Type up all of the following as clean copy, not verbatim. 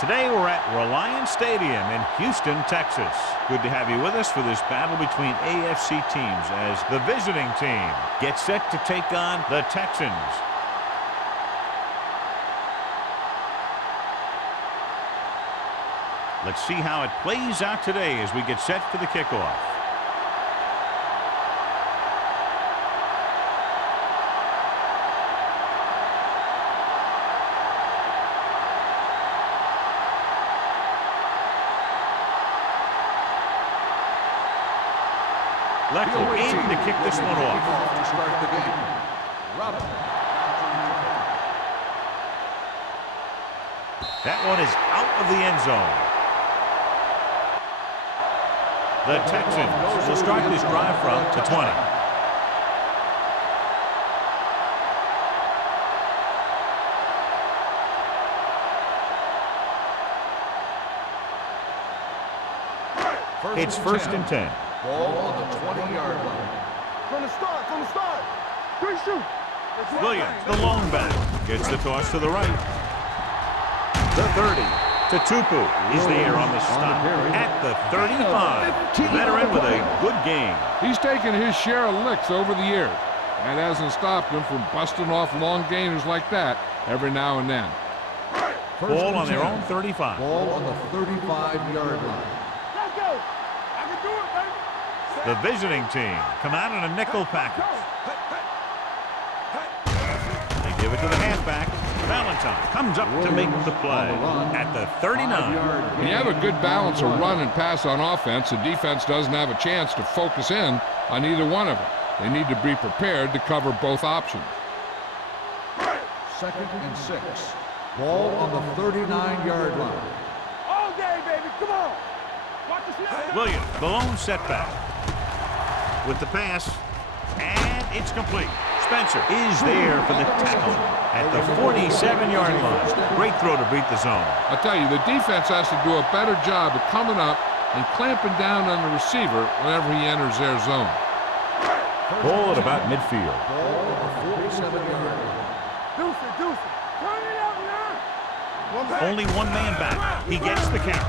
Today we're at Reliance Stadium in Houston, Texas. Good to have you with us for this battle between AFC teams as the visiting team gets set to take on the Texans. Let's see how it plays out today as we get set for the kickoff. Lecter aiming to kick this one off. To start the game. Robin. That one is out of the end zone. The Texans will start this drive from the 20. It's first and 10. Ball on the 20-yard line. From the start. Great shoot. Williams, the lone back, gets the toss to the right. The 30. Tutupu is there on the stop at the 35. Veteran with a good game. He's taken his share of licks over the years. That hasn't stopped him from busting off long gainers like that every now and then. Ball on their own 35. Ball on the 35-yard line. Let's go. I can do it, baby. The visiting team come out in a nickel package. They give it to the halfback. Valentine comes up to make the play at the 39. When you have a good balance of run and pass on offense, the defense doesn't have a chance to focus in on either one of them. They need to be prepared to cover both options. Second and 6. Ball on the 39-yard line. All day, baby. Come on. Watch the snap. Williams, the lone setback. With the pass, and it's complete. Spencer is there for the tackle at the 47-yard line. Great throw to beat the zone. I'll tell you, the defense has to do a better job of coming up and clamping down on the receiver whenever he enters their zone. Ball at about midfield. Ball on the 47-yard line. Deuce it. Turn it out now. Only one man back. He gets the carry.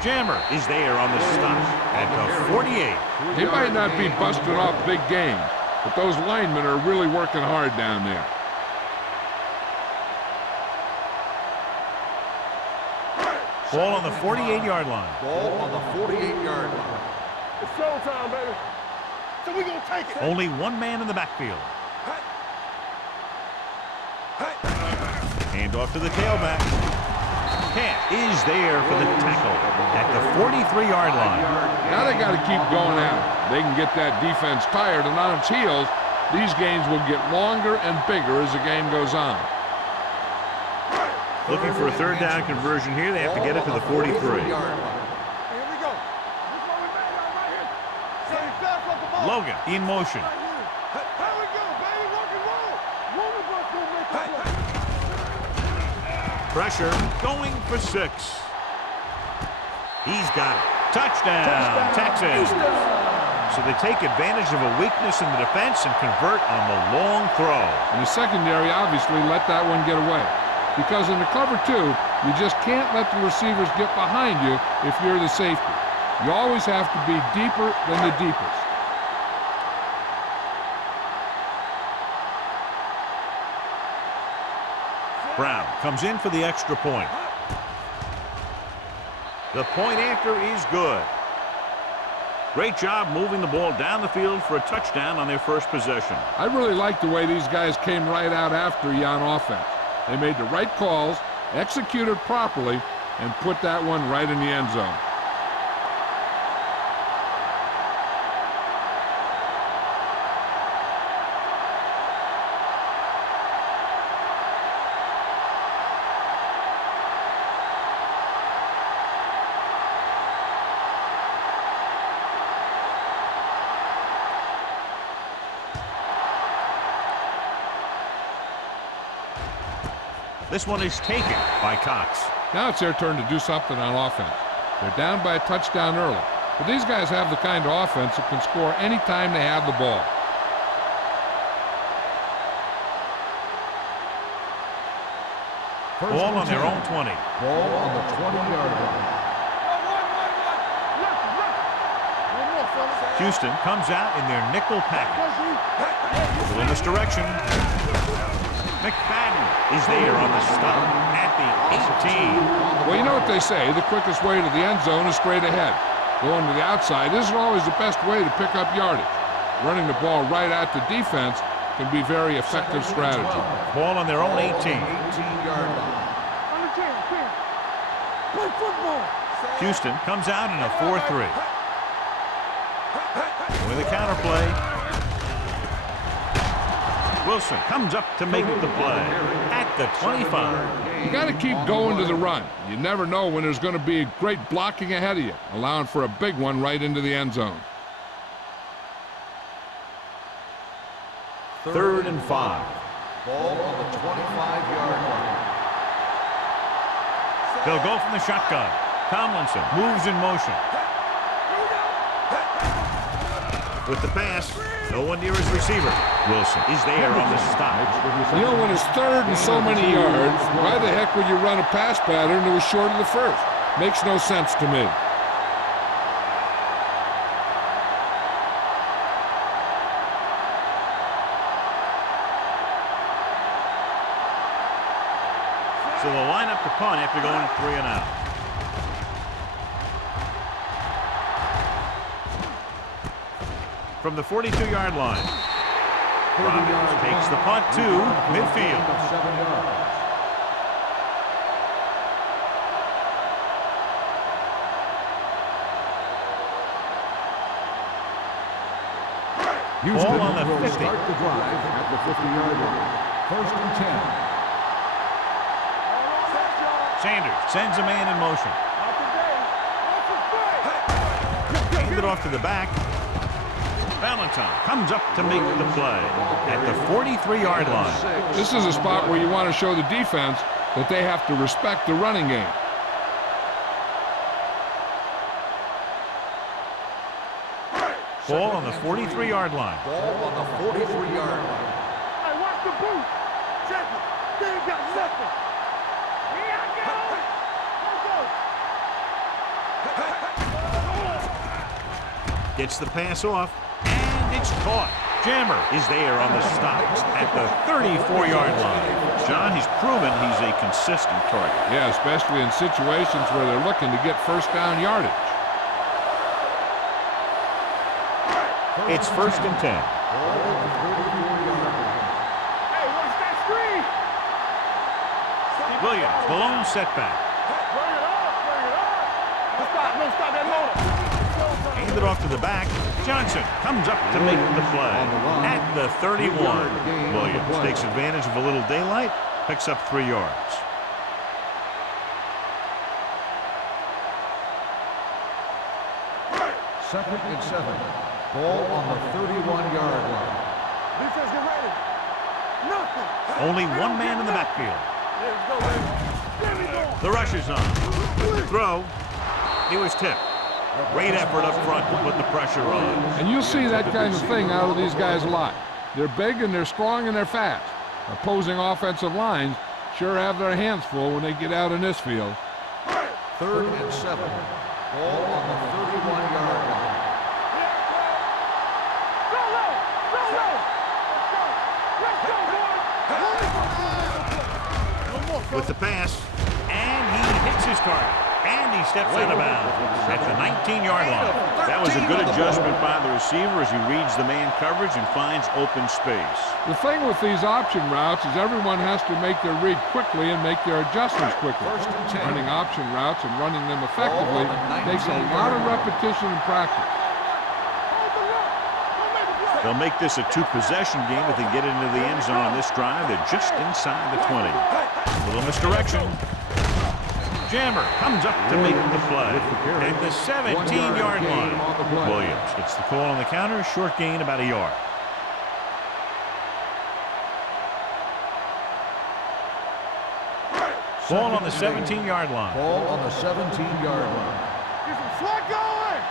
Jammer is there on the stop at the 48. He might not be busting off big games, but those linemen are really working hard down there. Ball on the 48-yard line. Ball on the 48-yard line. It's showtime, baby. So we gonna take it. Only one man in the backfield. Hand off to the tailback. Camp is there for the tackle at the 43-yard line. Now they got to keep going at it. They can get that defense tired and on its heels. These games will get longer and bigger as the game goes on. Looking for a third down conversion here. They have to get it to the 43. Here we go. This one we made out right here. Stay fast off the ball. Logan in motion. Here we go, baby. Rock and roll. One of us gonna make the play. Pressure going for 6. He's got it. Touchdown, Texans. So they take advantage of a weakness in the defense and convert on the long throw. And the secondary obviously let that one get away. Because in the cover 2, you just can't let the receivers get behind you if you're the safety. You always have to be deeper than the deepest. Brown comes in for the extra point. The point after is good. Great job moving the ball down the field for a touchdown on their first possession. I really like the way these guys came right out after you on offense. They made the right calls, executed properly, and put that one right in the end zone. This one is taken by Cox. Now it's their turn to do something on offense. They're down by a touchdown early. But these guys have the kind of offense that can score any time they have the ball. First Ball on and their 10. own 20. Ball on the 20-yard line. Houston comes out in their nickel package. A little misdirection. McFadden is there on the stop at the 18. Well, you know what they say, the quickest way to the end zone is straight ahead. Going to the outside isn't always the best way to pick up yardage. Running the ball right at the defense can be very effective strategy. Ball on their own 18. 18-yard line. Play football. Houston comes out in a 4-3. With a counter play. Wilson comes up to make the play at the 25. You got to keep going to the run. You never know when there's going to be great blocking ahead of you, allowing for a big one right into the end zone. 3rd and 5. Ball on the 25-yard line. They'll go from the shotgun. Tomlinson moves in motion. With the pass, no one near his receiver. Wilson is there on the stop. You know, when it's 3rd and so many yards, why the heck would you run a pass pattern that was short of the first? Makes no sense to me. So they'll line up to punt after going 3 and out. From the 42-yard line, Robbins takes the punt to midfield. 7 yards. Houston Ball on the will 50. start the drive at the 50-yard line. 1st and 10. Sanders sends a man in motion. Hand it off to the back. Valentine comes up to make the play at the 43-yard line. This is a spot where you want to show the defense that they have to respect the running game. Ball on the 43-yard line. Ball on the 43-yard line. Hey, watch the boot. Check it. They ain't got nothing. Here I go. Gets the pass off, and it's caught. Jammer is there on the stop at the 34-yard line. John, he's proven he's a consistent target. Yeah, especially in situations where they're looking to get first down yardage. It's 1st and 10. Hey, watch that screen. Williams, the lone setback. Bring it up. Bring it up. No, stop that motor. Hand it off to the back. Johnson comes up to make the play at the 31. Williams takes advantage of a little daylight, picks up 3 yards. Second and 7. Ball on the 31-yard line. Defense, get ready. Nothing. Only one man in the backfield. Let's go, baby. There we go. The rush is on. The throw. He was tipped. Great effort up front to put the pressure on. And you'll see that kind of thing out of these guys a lot. They're big and they're strong and they're fast. Opposing offensive lines sure have their hands full when they get out in this field. 3rd and 7. Ball on the 31-yard line. Go low. Go low. Let's go, boys. With the pass, and he hits his target. And he steps out of bounds at the 19-yard line. That was a good adjustment by the receiver as he reads the man coverage and finds open space. The thing with these option routes is everyone has to make their read quickly and make their adjustments quickly. 1st and 10. Running option routes and running them effectively takes a lot of repetition and practice. Hold the rock. Don't make a play. They'll make this a 2-possession game if they get into the end zone on this drive. They're just inside the 20. A little misdirection. Jammer comes up to make the play at the 17-yard line. Williams gets the call on the counter. Short gain, about a yard. Ball on the 17-yard line. Ball on the 17-yard line. Get some slack going.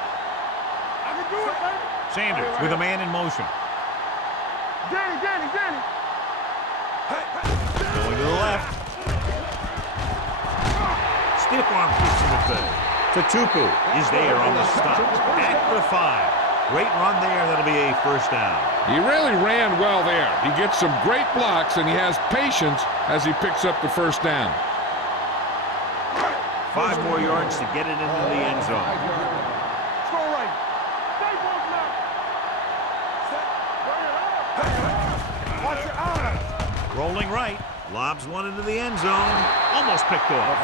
I can do it, baby. Sanders with a man in motion. Danny. Going to the left. Stiff arm keeps him at bay. Tupu is there on the stop at the 5. Great run there. That'll be a first down. He really ran well there. He gets some great blocks, and he has patience as he picks up the first down. 5 more yards to get it into the end zone. Throw right. Stay both now. Watch your eyes. Rolling right. Lobs one into the end zone. Almost picked off.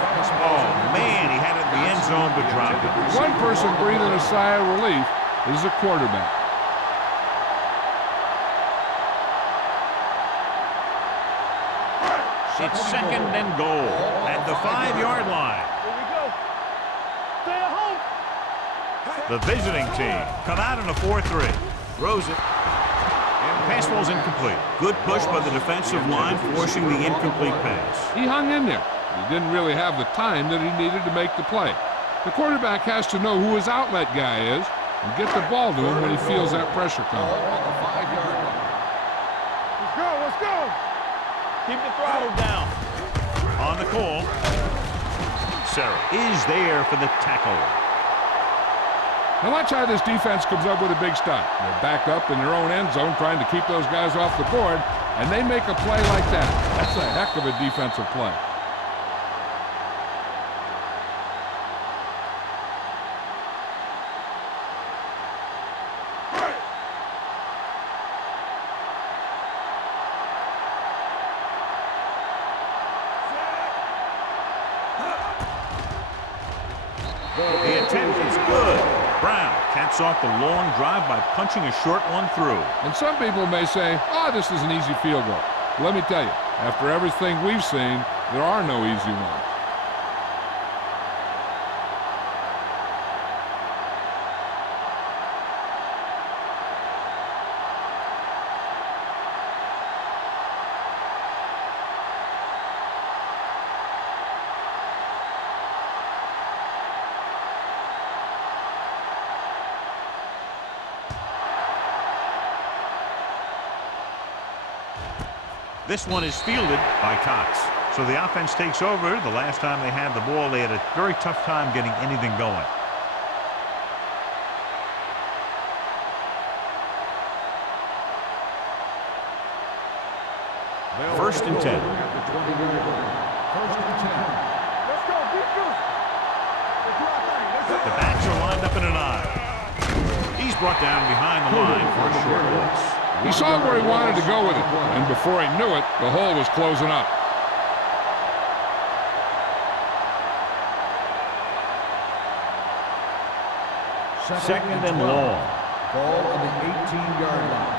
Oh, man, he had it in the end zone, but dropped it. One person breathing a sigh of relief is the quarterback. It's second and goal at the 5-yard line. Here we go. Stay at home. The visiting team come out in a 4-3. Throws it. Pass ball's incomplete. Good push by the defensive line, forcing the incomplete pass. He hung in there. He didn't really have the time that he needed to make the play. The quarterback has to know who his outlet guy is and get the ball to him when he feels that pressure coming. On the 5-yard line. Let's go. Let's go. Keep the throttle down. On the call, Sarah is there for the tackle. Now watch how this defense comes up with a big stop. They're back up in their own end zone trying to keep those guys off the board, and they make a play like that. That's a heck of a defensive play. The attempt is good. Brown caps off the long drive by punching a short one through. And some people may say, oh, this is an easy field goal. Let me tell you, after everything we've seen, there are no easy ones. This one is fielded by Cox. So the offense takes over. The last time they had the ball, they had a very tough time getting anything going. First and 10. At the 20-yard line. First and 10. Let's go. Beat Goose. Let's do our thing. Let's go. The backs are lined up in an eye. He's brought down behind the line for a short loss. He saw where he wanted to go with it, and before he knew it, the hole was closing up. Second and long. Ball on the 18-yard line.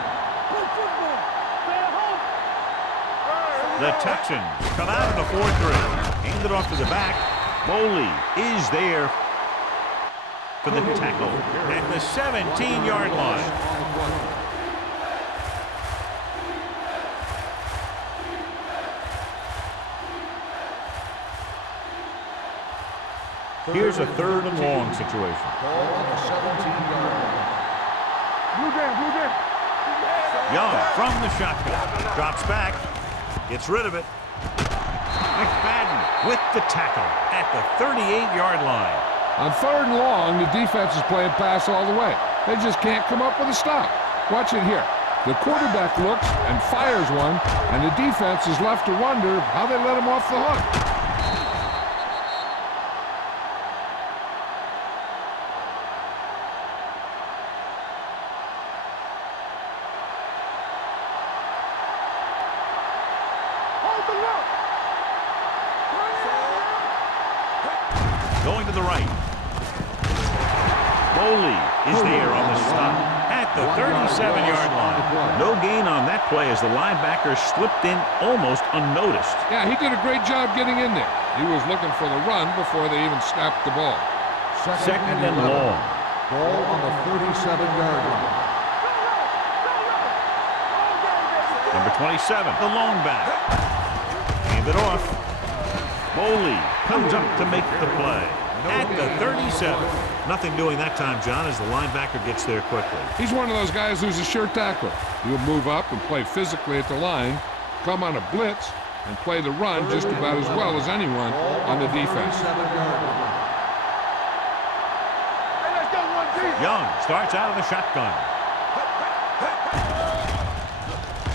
Play football. Stay at home. The Texans come out in a 4-3. Hand it off to the back. Boley is there for the tackle at the 17-yard line. Here's a third and long situation. Ball on the 17-yard line. Blue game. Blue game. Young from the shotgun. Drops back. Gets rid of it. McFadden with the tackle at the 38-yard line. On third and long, the defense is playing pass all the way. They just can't come up with a stop. Watch it here. The quarterback looks and fires one, and the defense is left to wonder how they let him off the hook. Going to the right. Boley is there on the stop at the 37-yard line. No gain on that play as the linebacker slipped in almost unnoticed. Yeah, he did a great job getting in there. He was looking for the run before they even snapped the ball. Second and long. Ball on the 37-yard line. Number 27, the long back. Hand it off. Boley comes up to make the play at the 37. Nothing doing that time, John, as the linebacker gets there quickly. He's one of those guys who's a sure tackler. He'll move up and play physically at the line, come on a blitz, and play the run just about as well as anyone on the defense. Young starts out of the shotgun.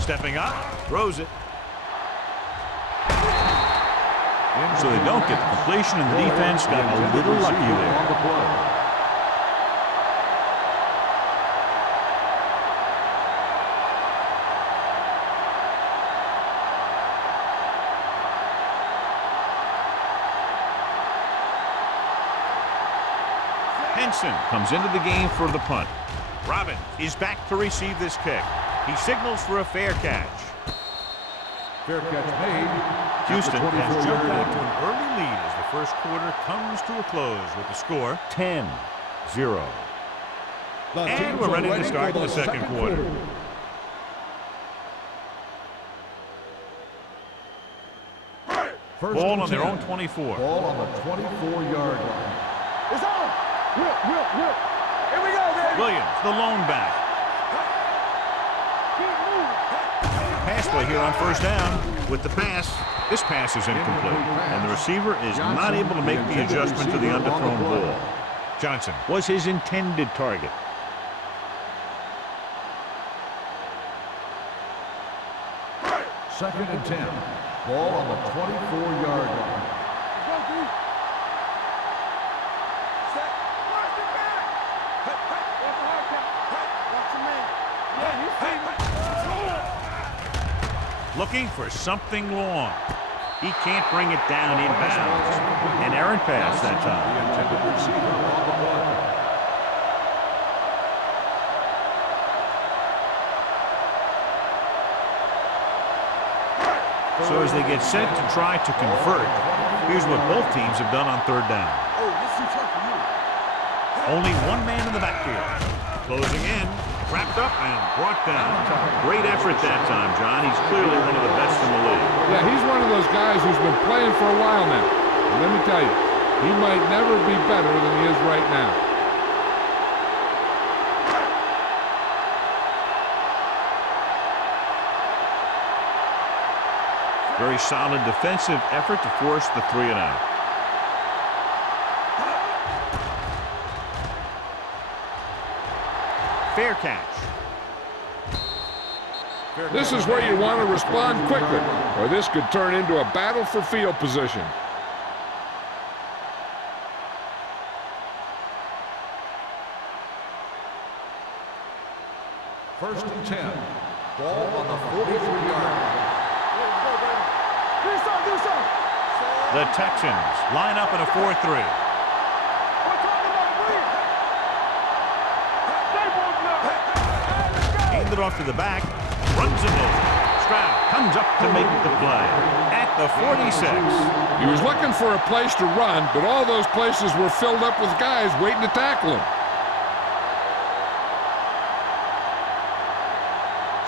Stepping up, throws it. So they don't get the completion, and the defense got a little lucky there. Henson comes into the game for the punt. Robin is back to receive this kick. He signals for a fair catch. Fair catch made. Houston has jumped out to an early lead as the first quarter comes to a close with the score 10-0. And we're ready to start the second quarter. Ball on their own 24. Ball on the 24-yard line. It's on. Whip. Here we go, man. Williams, the lone back. Keep moving. Pass play here on first down. With the pass, this pass is incomplete, and the receiver is not able to make the adjustment to the underthrown ball. Johnson was his intended target. Second and 10. Ball on the 24-yard line. Looking for something long. He can't bring it down inbounds. An errant pass that time. The intended receiver on the play. So as they get set to try to convert, here's what both teams have done on third down. Only one man in the backfield. Closing in, wrapped up, and brought down. Great effort that time, John. He's clearly one of the best in the league. Yeah, he's one of those guys who's been playing for a while now. And let me tell you, he might never be better than he is right now. Very solid defensive effort to force the 3-and-out. Fair catch. This is where you want to respond quickly, or this could turn into a battle for field position. First and 10. Ball on the 43-yard line. Do something. The Texans line up in a 4-3. We're talking about Williams. Stay broken up. Handed off to the back. Runs it over. Stroud comes up to make the play. At the 46. He was looking for a place to run, but all those places were filled up with guys waiting to tackle him.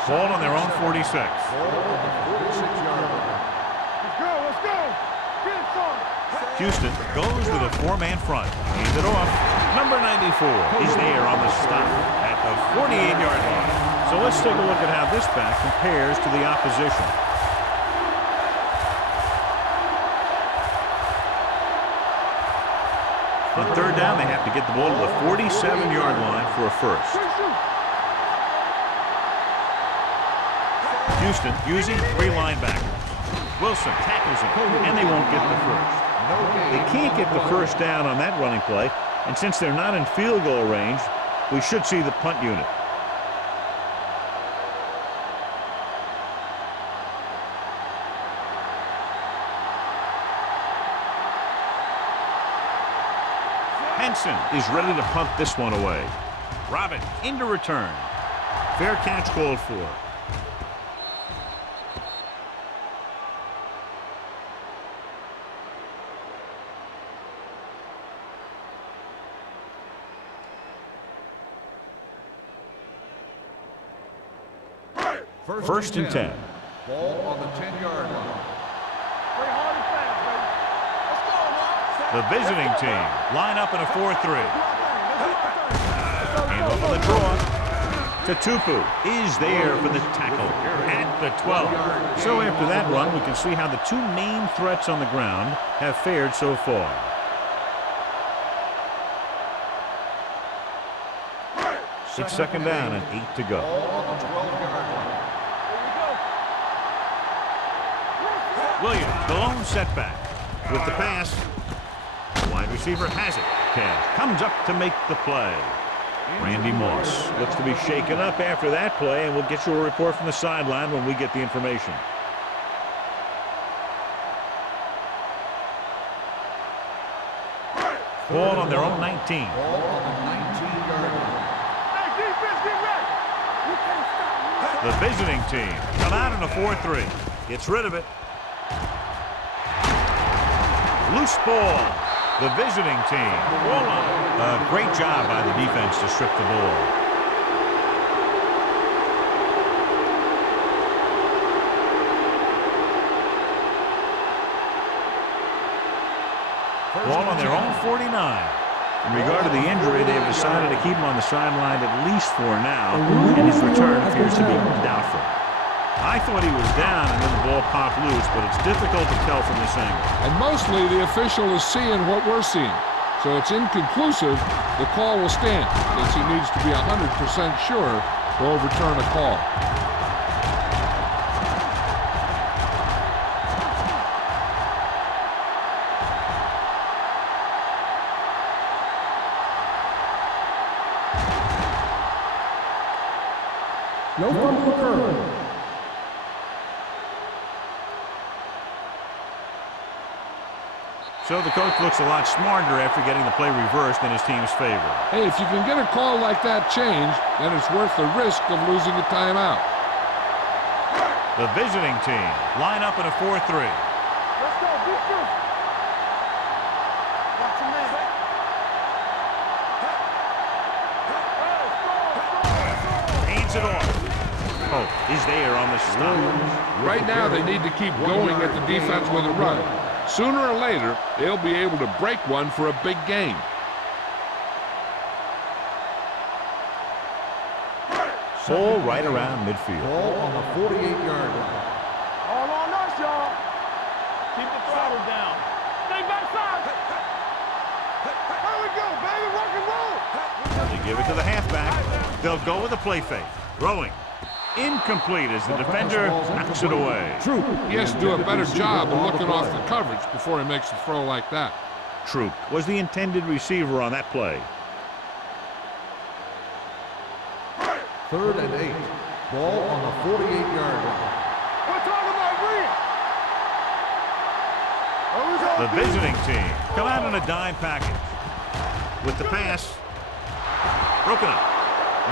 Ball on their own 46. Ball on the 46-yard line. Let's go. Get it started. Houston goes with a 4-man front. Handed off. Number 94 is there on the stop at the 48-yard line. So let's take a look at how this back compares to the opposition. On third down, they have to get the ball to the 47-yard line for a first. Houston using 3 linebackers. Wilson tackles him, and they won't get the first. They can't get the first down on that running play, and since they're not in field goal range, we should see the punt unit. Henson is ready to punt this one away. Robin into return. Fair catch called for. First and 10. Ball on the 10-yard line. Play hard and fast, baby. Let's go, man. The visiting team line up in a 4-3. Hand off on the draw. to Tupu is there for the tackle at the 12. So after that run, we can see how the two main threats on the ground have fared so far. It's second down and 8 to go. Williams, the lone setback. With the pass, the wide receiver has it. Cash comes up to make the play. Randy Moss looks to be shaken up after that play, and we'll get you a report from the sideline when we get the information. Ball on their own 19. Ball on the 19-yard line. Hey, defense, get ready. You can't stop me. The visiting team come out in a 4-3. Gets rid of it. Loose ball. The visiting team. Ball on. A great job by the defense to strip the ball. Ball on their own 49. In regard to the injury, they have decided to keep him on the sideline at least for now, and his return appears to be doubtful. I thought he was down and then the ball popped loose, but it's difficult to tell from this angle. And mostly the official is seeing what we're seeing. So it's inconclusive. The call will stand since he needs to be 100% sure to overturn a call. No fumble occurred. So the coach looks a lot smarter after getting the play reversed in his team's favor. Hey, if you can get a call like that changed, then it's worth the risk of losing a timeout. The visiting team line up in a 4-3. Let's go, defense. Watch your man. Hands it off. Oh, is there on the stop. Right now, they need to keep going at the defense with a run. Sooner or later, they'll be able to break one for a big game. Ball right around midfield. Ball on the 48-yard line. All on us, y'all. Keep the throttle down. Stay backside. Here we go, baby. Rock and roll. They give it to the halfback. They'll go with a play fake. Throwing. Incomplete as the defender knocks it away. He has to do a better job of looking off the coverage before he makes a throw like that. Troop was the intended receiver on that play. 3rd and 8. Ball on the 48-yard line. We're talking about real. The visiting team come out in a dime package. With the pass, broken up.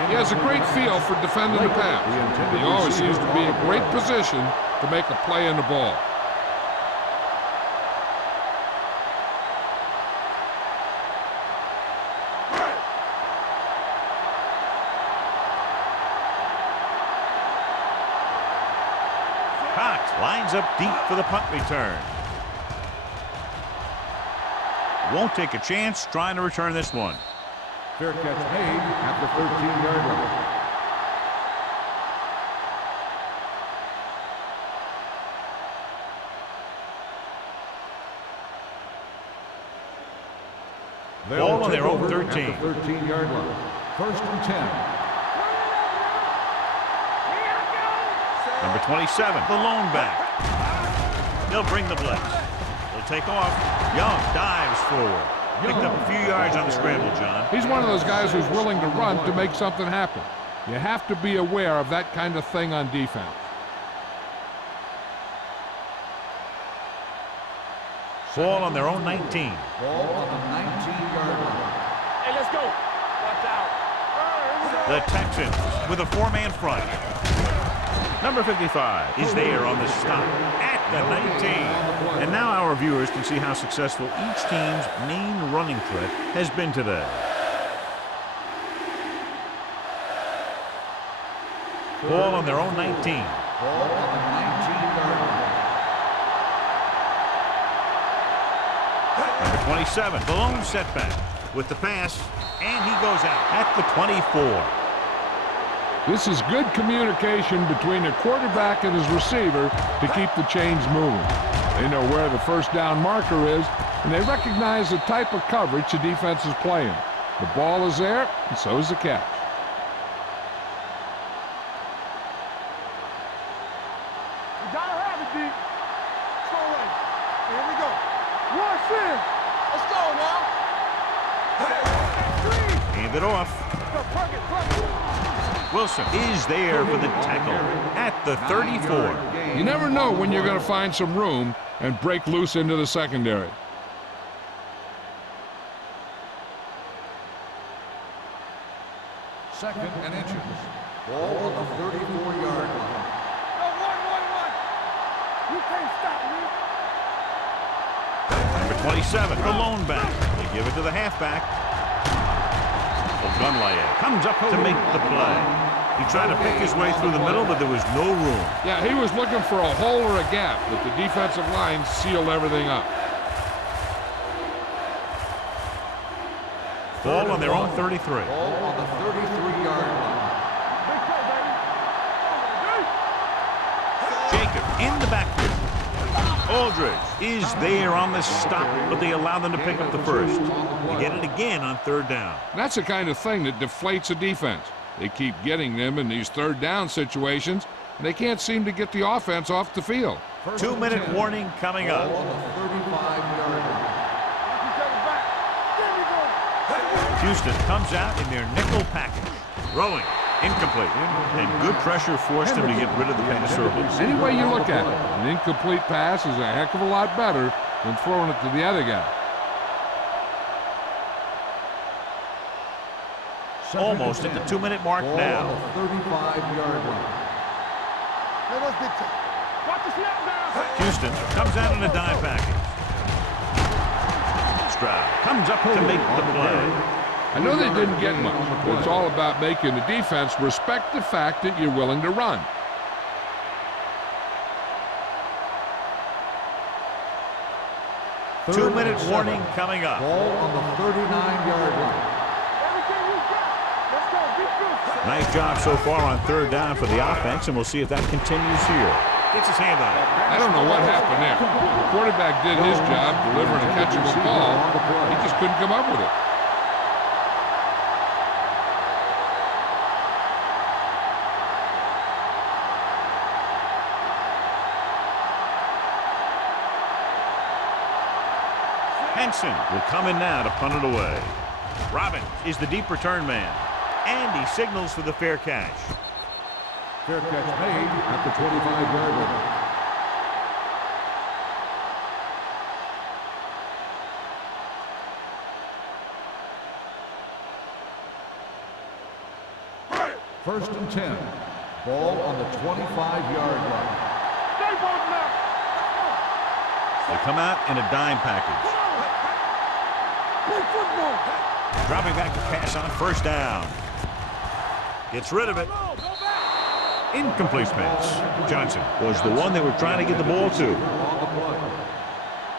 He has a great feel for defending the pass. He always seems to be in great position to make a play in the ball. Cox lines up deep for the punt return. Won't take a chance trying to return this one. Fair catch made at the 13-yard line. Ball on their own 13. At the 13-yard line. 1st and 10. Number 27, the lone back. They'll bring the blitz. They'll take off. Young dives forward. Picked up a few yards on the scramble, John. He's one of those guys who's willing to run to make something happen. You have to be aware of that kind of thing on defense. Ball on their own 19. Ball on the 19-yard line. Hey, let's go. Watch out. The Texans with a 4-man front. Number 55 is there on the stop at the 19. And now our viewers can see how successful each team's main running threat has been today. Ball on their own 19. Ball on the 19-yard line. Number 27, the lone setback with the pass, and he goes out at the 24. This is good communication between the quarterback and his receiver to keep the chains moving. They know where the first down marker is, and they recognize the type of coverage the defense is playing. The ball is there, and so is the catch. You gotta have it, D. Slow lane. Here we go. Rush in. Let's go now. Hand it off. Wilson is there for the tackle at the 34. You never know when you're going to find some room and break loose into the secondary. Second and inches. Ball on the 34-yard line. No, 1. You can't stop me. Number 27, the lone back. They give it to the halfback. Ogunlaye comes up to make the play. He tried to pick his way through the middle, but there was no room. Yeah, he was looking for a hole or a gap, but the defensive line sealed everything up. Ball on their own 33. Ball on the 33-yard line. Jacob in the backfield. Aldridge is there on the stop, but they allow them to pick up the first. They get it again on third down. That's the kind of thing that deflates a defense. They keep getting them in these third down situations, and they can't seem to get the offense off the field. 2-minute warning coming Ball up. on the 35-yard line. Houston comes out in their nickel package. Throwing. Incomplete. And good pressure forced him to get rid of the pass early. Any way you look at it, an incomplete pass is a heck of a lot better than throwing it to the other guy. Almost at the 2-minute mark Ball now. on the 35-yard line. Watch the snap now. Houston comes out in a dime package. Stroud comes up to make the play. I know they didn't get much, but it's all about making the defense respect the fact that you're willing to run. Two-minute warning coming up. Ball on the 39-yard line. Everything we got. Let's go. Defense. Nice job so far on third down for the offense, and we'll see if that continues here. Gets his hand on it. I don't know what happened there. The quarterback did his job, delivering a catchable ball. He just couldn't come up with it. Henson will come in now to punt it away. Robbins is the deep return man, and he signals for the fair catch. Fair catch made at the 25-yard line. First and 10. Ball on the 25-yard line. Stay both now. They come out in a dime package. Play football. Dropping back to pass on first down. Gets rid of it. Incomplete pass. Johnson was the one they were trying to get the ball to.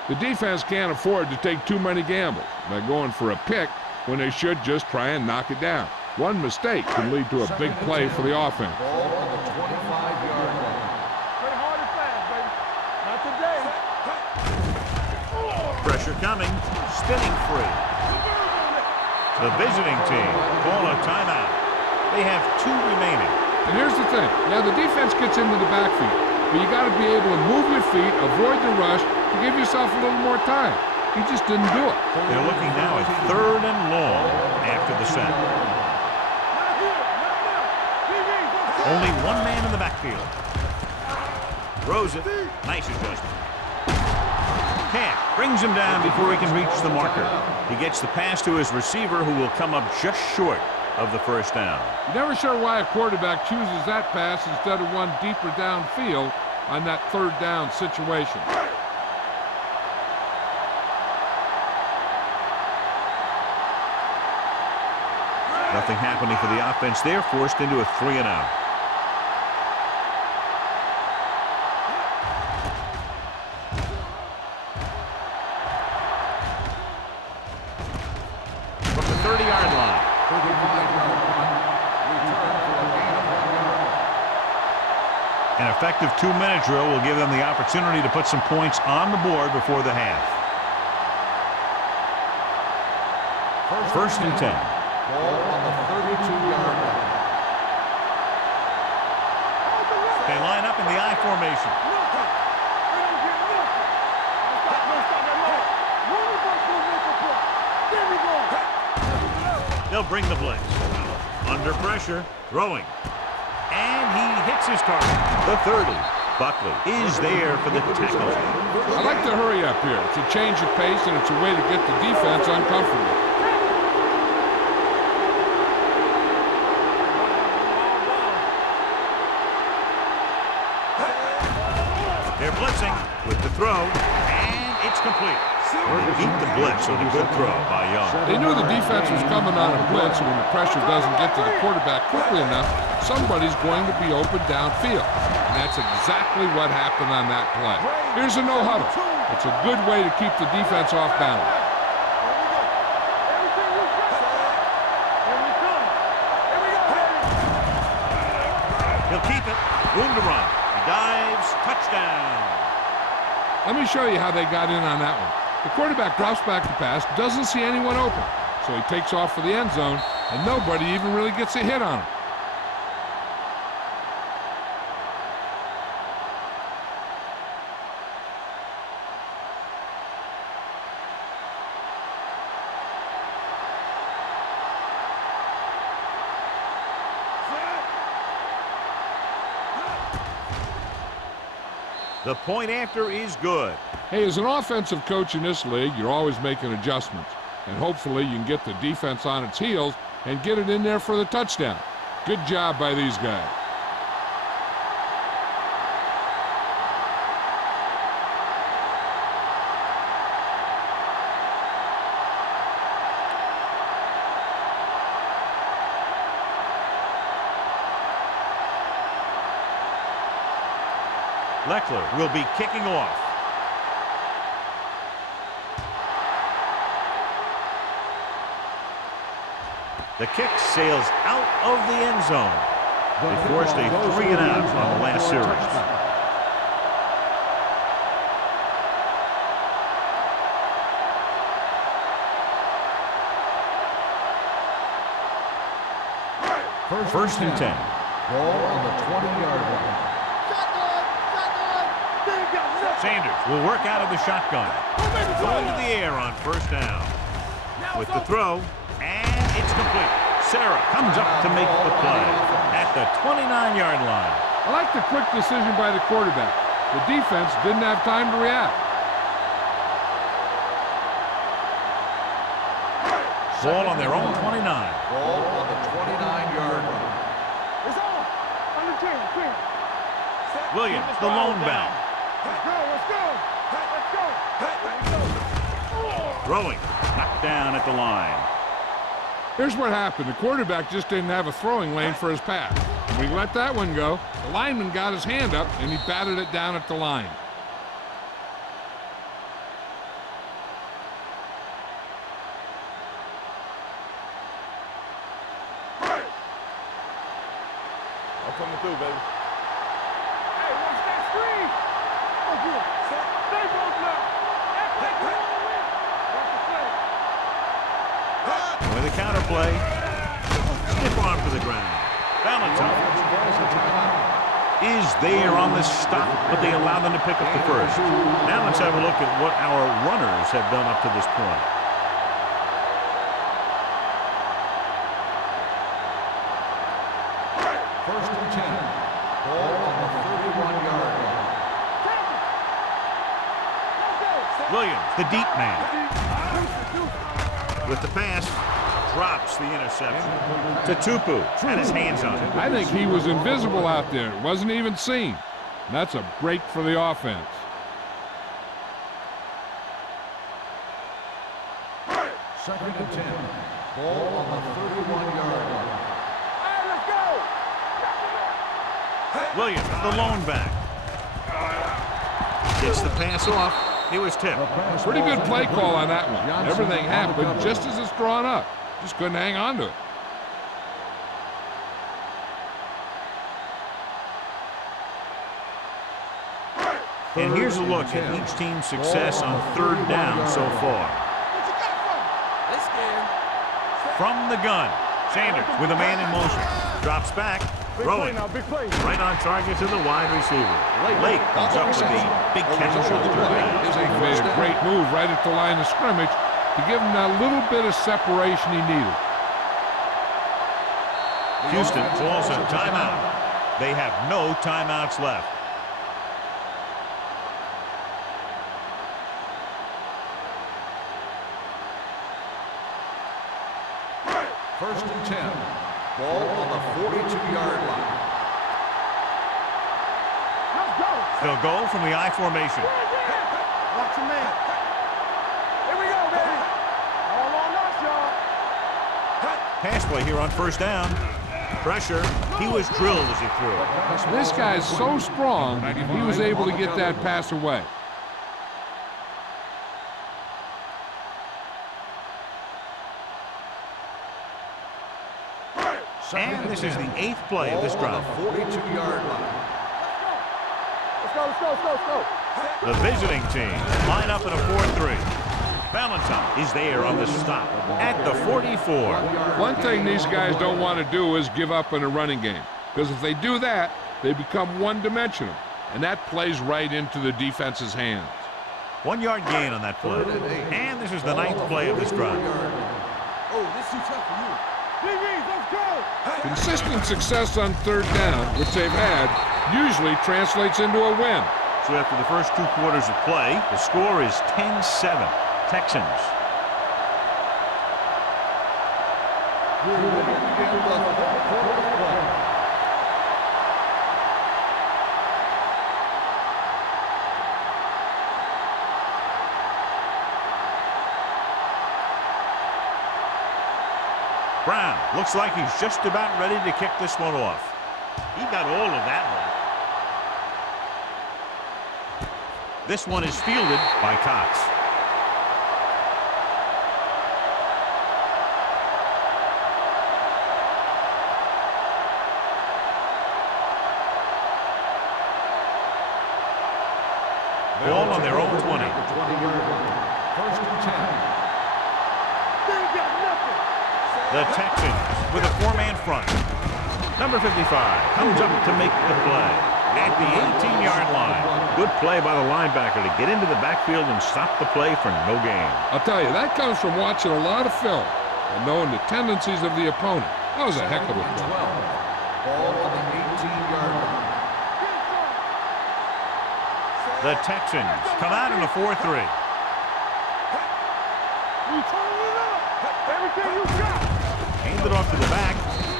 The defense can't afford to take too many gambles by going for a pick when they should just try and knock it down. One mistake can lead to a big play for the offense. Ball on the 25-yard line. Play hard and fast, baby. Not today. Pressure coming. Spinning free. The visiting team call a timeout. They have 2 remaining. And here's the thing. Now, the defense gets into the backfield, but you got to be able to move your feet, avoid the rush, to give yourself a little more time. He just didn't do it. They're looking now at 3rd and long after the set. Not here. Not now. Only one man in the backfield. Throws it. Nice adjustment. Camp brings him down before he can reach the marker. He gets the pass to his receiver, who will come up just short of the first down. You're never sure why a quarterback chooses that pass instead of one deeper downfield on that 3rd down situation. Nothing happening for the offense. They're forced into a 3-and-out. From the 30-yard line. 35-yard punt. Return for a gain of An effective 2-minute drill will give them the opportunity to put some points on the board before the half. First and 10. Ball on the 32-yard line. They line up in the I formation. They'll bring the blitz. Under pressure, throwing. And he hits his target. The 30. Buckley is there for the tackle. I like to hurry up here. It's a change of pace, and it's a way to get the defense uncomfortable. They're blitzing with the throw, and it's complete. They beat the blitz on a good throw by Young. They knew the defense was coming on a blitz, and when the pressure doesn't get to the quarterback quickly enough, somebody's going to be open downfield. And that's exactly what happened on that play. Here's a no-huddle. It's a good way to keep the defense off balance. He'll keep it. Room to run. He dives. Touchdown. Let me show you how they got in on that one. The quarterback drops back to pass, doesn't see anyone open, so he takes off for the end zone, and nobody even really gets a hit on him. The point after is good. Hey, as an offensive coach in this league, you're always making adjustments. And hopefully you can get the defense on its heels and get it in there for the touchdown. Good job by these guys. Leckler will be kicking off. The kick sails out of the end zone. They forced a 3-and-out on the last series. First and 10. Ball on the 20-yard line. Sanders will work out of the shotgun. Going to the air on first down. With the throw, and it's complete. Sarah comes up to make the play at the 29-yard line. I like the quick decision by the quarterback. The defense didn't have time to react. Ball on their own 29. Ball on the 29-yard line. It's on. On the 10. Clear. Williams, the lone back. Let's go. Let's go. Let's go. Throwing. Knocked down at the line. Here's what happened. The quarterback just didn't have a throwing lane for his pass. When he let that one go, the lineman got his hand up, and he batted it down at the line. I'm coming through, baby. Hey, watch that screen. Oh, good. Stay both now. With a counter play. Stiff arm to the ground. Valentine is there on the stop, but they allow them to pick up the first. Now let's have a look at what our runners have done up to this point. First and 10. Ball on the 31-yard line. Williams, the deep man. With the pass, drops the interception. To Tupu, had his hands on it. I think he was invisible out there. It wasn't even seen. And that's a break for the offense. Second and 10. Ball on the 31-yard line. Hey, let's go. Williams, the lone back. Gets the pass off. It was tipped. Pretty good play call on that one. Everything happened just as it's drawn up. Just couldn't hang on to it. And here's a look at each team's success on third down so far. From the gun, Sanders with a man in motion. Drops back, throwing. Right on target to the wide receiver. Lake comes up with the big catch on the third down. He made a great move right at the line of scrimmage to give him that little bit of separation he needed. Houston calls a timeout. They have no timeouts left. First and 10. Ball on the 42-yard line. Let's go. They'll go from the I formation. Watch your man. Here we go, baby. All on us, y'all. Pass play here on first down. Pressure. He was drilled as he threw. This guy's so strong, he was able to get that pass away. And this is the 8th play of this drive. 42-yard line. Let's go. The visiting team line up in a 4-3. Valentine is there on the stop at the 44. One thing these guys don't want to do is give up in a running game, because if they do that, they become one-dimensional, and that plays right into the defense's hands. 1 yard gain on that play. And this is the 9th play of this drive. Oh, this is too tough for you. DBs, let's go. Consistent success on third down, which they've had, usually translates into a win. So after the first 2 quarters of play, the score is 10-7. Texans. Brown looks like he's just about ready to kick this one off. He got all of that one. This one is fielded by Cox. Ball on their own 20. First and 10. The Texans with a 4-man front. Number 55 comes up to make the play at the 18-yard line. Good play by the linebacker to get into the backfield and stop the play for no gain. I'll tell you, that comes from watching a lot of film and knowing the tendencies of the opponent. That was a heck of a play. Ball on the 18-yard line. The Texans come out in a 4-3. We turn it up. Everything you got. Handed off to the back.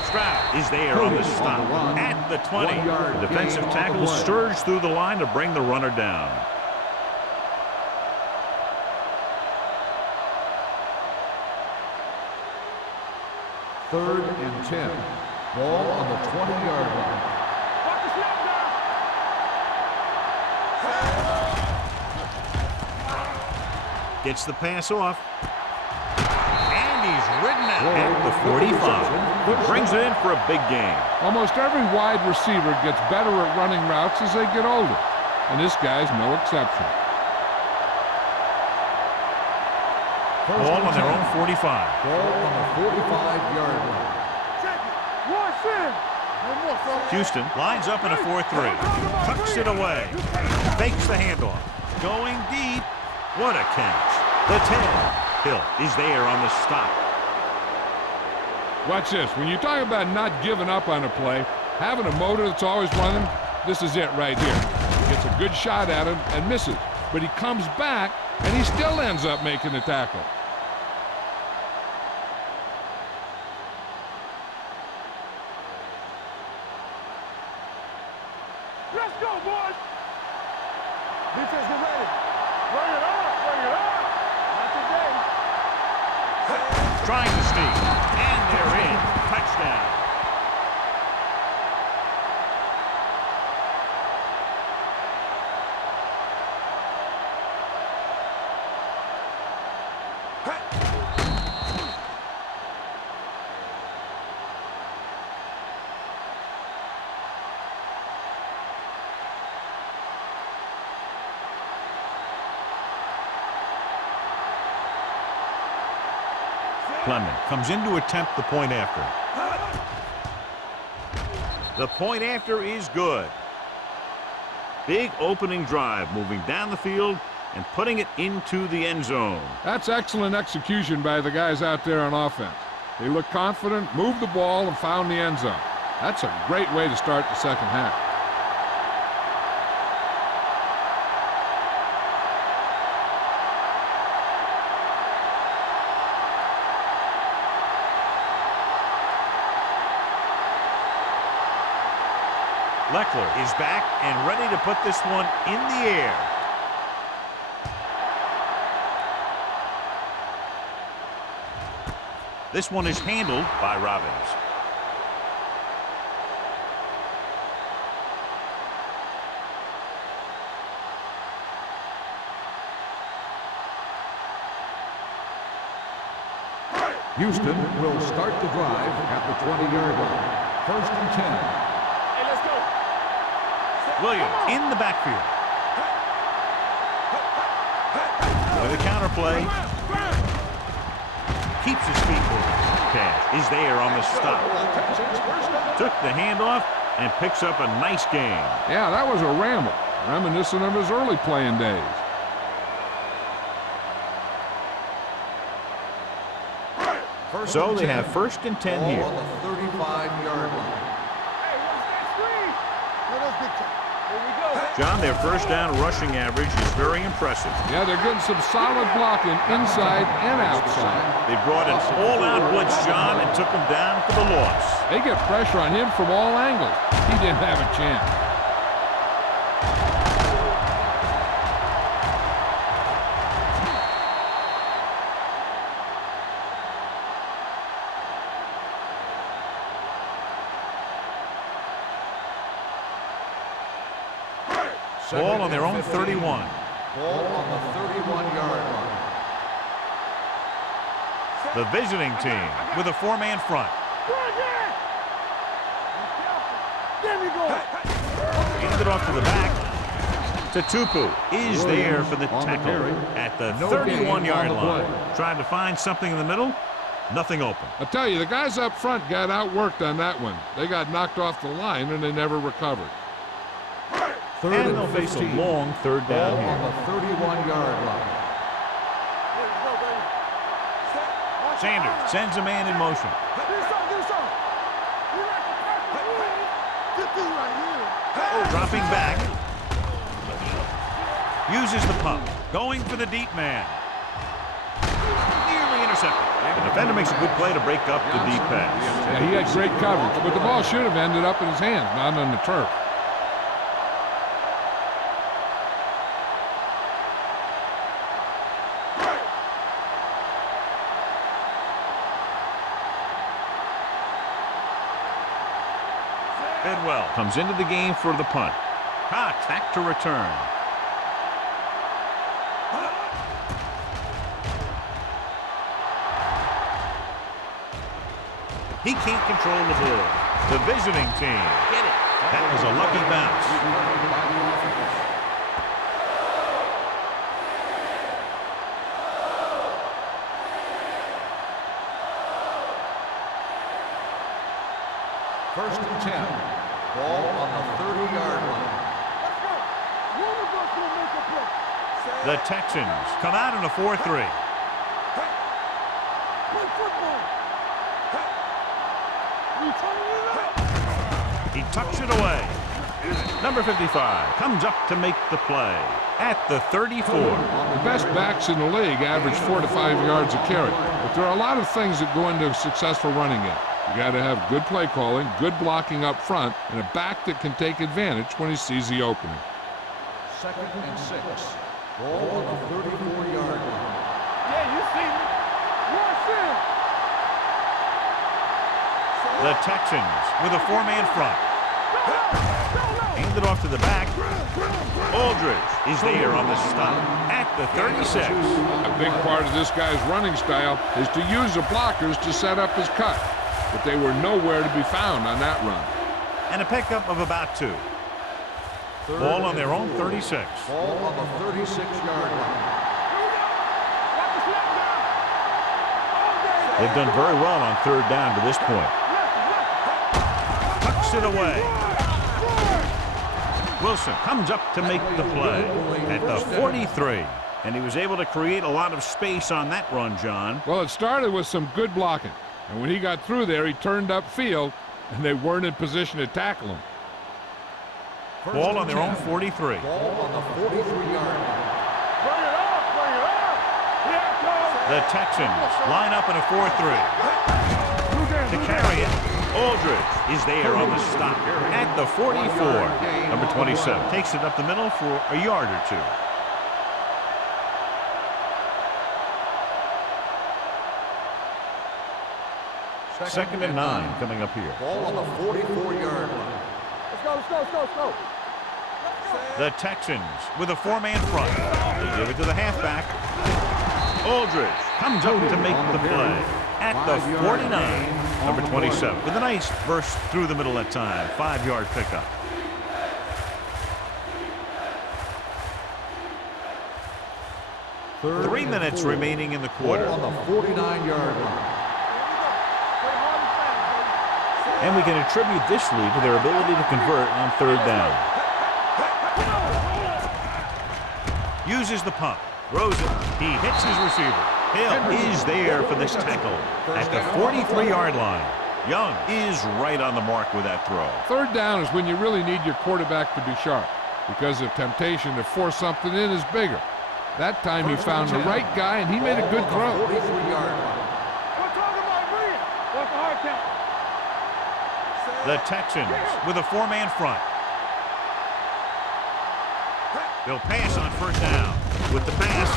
Stroud is there on the stop at the 20. The defensive tackle surged through the line to bring the runner down. Third and 10. Ball on the 20-yard line. Watch the snap now. Gets the pass off. And he's ridden out at the 45. He brings it in for a big gain. Almost every wide receiver gets better at running routes as they get older, and this guy's no exception. Ball on their own 45. Ball on the 45-yard line. Check it. Watch in. No more, fellas. Houston lines up in a 4-3. Tucks it away. Fakes the handoff. Going deep. What a catch. The 10. Hill is there on the stop. Watch this. When you talk about not giving up on a play, having a motor that's always running, this is it right here. He gets a good shot at him and misses, but he comes back and he still ends up making the tackle. Let's go, boys. Defense, get ready. Bring it on. Bring it on. Not today. Trying to sneak. And they're in. Touchdown. Clement comes in to attempt the point after. The point after is good. Big opening drive, moving down the field and putting it into the end zone. That's excellent execution by the guys out there on offense. They looked confident, moved the ball, and found the end zone. That's a great way to start the second half. Leckler is back and ready to put this one in the air. This one is handled by Robbins. Houston will start the drive at the 20-yard line. 1st and 10. Hey, let's go. Williams in the backfield. With a counter play. Keeps his feet moving. Cash is there on the stop. Took the handoff and picks up a nice gain. Yeah, that was a ramble, reminiscent of his early playing days. So they have 1st and 10 here. On the 35-yard line. Hey, what's that screen? Let us get you. Here we go. John, their first down rushing average is very impressive. Yeah, they're getting some solid blocking inside and outside. They brought an all-out blitz, John, and took him down for the loss. They get pressure on him from all angles. He didn't have a chance. Ball on their own 31. Ball on the 31-yard line. The visiting team with a 4-man front. There we go. Handed off to the back. Tupu is there for the tackle at the 31-yard line. Trying to find something in the middle. Nothing open. I'll tell you, the guys up front got outworked on that one. They got knocked off the line and they never recovered. And they'll face a long 3rd down Ball here. on the 31-yard line. Sanders sends a man in motion. Dropping back. Uses the pump. Going for the deep man. Nearly intercepted. The defender makes a good play to break up the deep pass. Yeah, he had great coverage, but the ball should have ended up in his hands, not on the turf. Bedwell comes into the game for the punt. Contact to return. He can't control the ball. The visiting team. Get it. That was a lucky bounce. First and 10. Ball on the 30-yard line. The Texans come out in a 4-3. He tucks it away. Number 55 comes up to make the play at the 34. The best backs in the league average 4 to 5 yards a carry, but there are a lot of things that go into a successful running game. You got to have good play calling, good blocking up front, and a back that can take advantage when he sees the opening. 2nd and 6. Ball on the 34-yard line. Yeah, you see me. What's in? The Texans with a 4-man front. Handed off to the back. Aldridge is there on the stop at the 36. A big part of this guy's running style is to use the blockers to set up his cut, but they were nowhere to be found on that run. And a pickup of about 2. Ball on their own 36. Ball on the 36-yard line. They've done very well on third down to this point. Tucks it away. Wilson comes up to make the play at the 43. And he was able to create a lot of space on that run, John. Well, it started with some good blocking. And when he got through there, he turned upfield, and they weren't in position to tackle him. Ball on their own 43. Ball on the 43-yard line. Bring it up, bring it up. Here it comes. The Texans line up in a 4-3. To carry it, Aldridge is there on the stop at the 44. Number 27 takes it up the middle for a yard or two. Second and 9 coming up here. Ball on the 44-yard line. Let's go, let's go, let's go, let's go. The Texans with a four-man front. They give it to the halfback. Aldridge comes up to make the play at the 49. Number 27 with a nice burst through the middle that time. 5-yard pickup. Third 3 minutes remaining in the quarter. Ball on the 49-yard line. And we can attribute this lead to their ability to convert on third down. Uses the pump. Throws it. He hits his receiver. Hill is there for this tackle at the 43-yard line. Young is right on the mark with that throw. Third down is when you really need your quarterback to be sharp because the temptation to force something in is bigger. That time he found the right guy, and he made a good throw. 43-yard line. We're talking about bring it. What's the hard count? The Texans with a four-man front. They'll pass on first down. With the pass,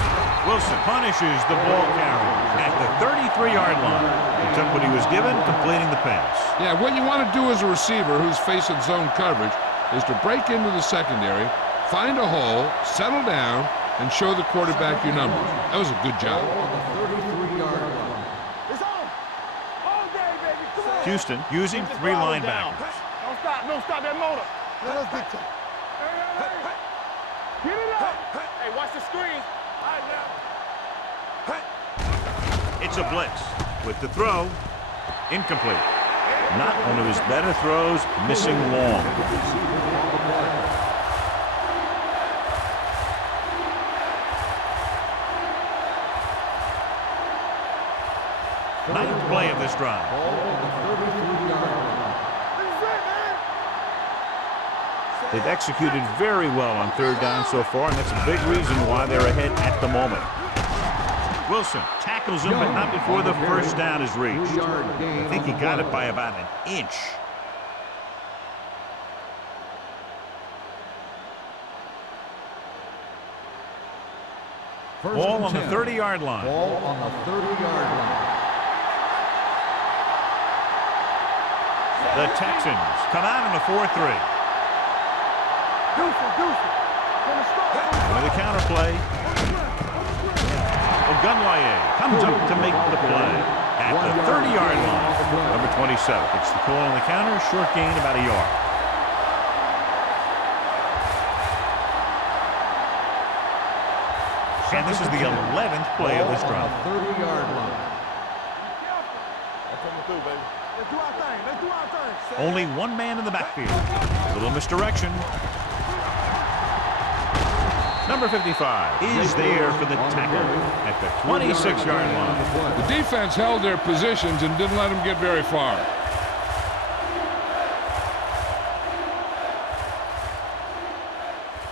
Wilson punishes the ball carrier at the 33-yard line. He took what he was given, completing the pass. Yeah, what you want to do as a receiver who's facing zone coverage is to break into the secondary, find a hole, settle down, and show the quarterback your numbers. That was a good job. On the 33-yard line. It's on. All day, baby. Come on. Houston using three linebackers. Don't stop. Don't stop that motor. Let us dictate. Get it up. Hey, watch the screen. All right, now. It's a blitz. With the throw, incomplete. Not one of his better throws, missing long. Ninth play of this drive. Ball on the 33-yard line. They've executed very well on third down so far, and that's a big reason why they're ahead at the moment. Wilson tackles him, but not before the first down is reached. I think he got it by about an inch. Ball on the 30-yard line. Ball on the 30-yard line. The Texans come out in a 4-3. With a counter play. Ogunlaye comes up to make the play at the 30-yard line. Number 27 gets the call on the counter. Short gain about a yard. And this is the 11th play of this drive. 30-yard line. Let's do our thing. Let's do our thing. Only one man in the backfield. Little misdirection. Number 55 is there for the tackle at the 26-yard line. The defense held their positions and didn't let them get very far.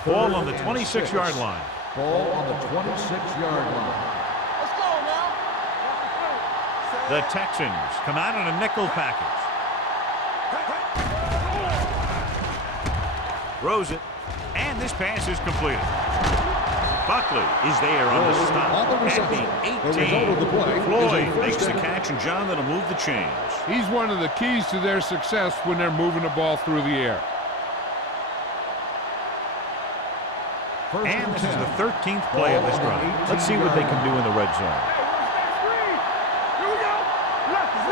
Ball on the 26-yard line. Ball on the 26-yard line. Let's go now. The Texans come out in a nickel package. Throws it, and this pass is completed. Buckley is there on the stop at the 18. Floyd makes the catch, and John, that'll move the chains. He's one of the keys to their success when they're moving the ball through the air. And this is the 13th play of this drive. Let's see what they can do in the red zone.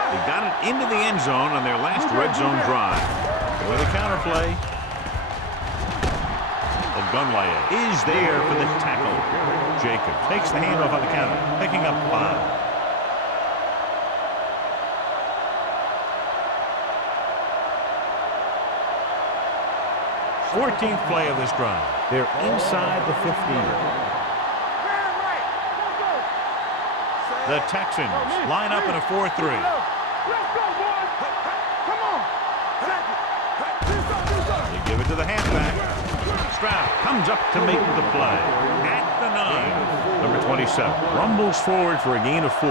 They got it into the end zone on their last red zone drive. With a counter play. Ogunlaye is there for the tackle. Jacobs takes the handoff on the counter, picking up 5. 14th play of this drive. They're inside the 15. The Texans line up in a 4-3. Let's go, boys. Come on. They give it to the halfback. Stroud comes up to make the play. At the 9. Number 27 rumbles forward for a gain of 4.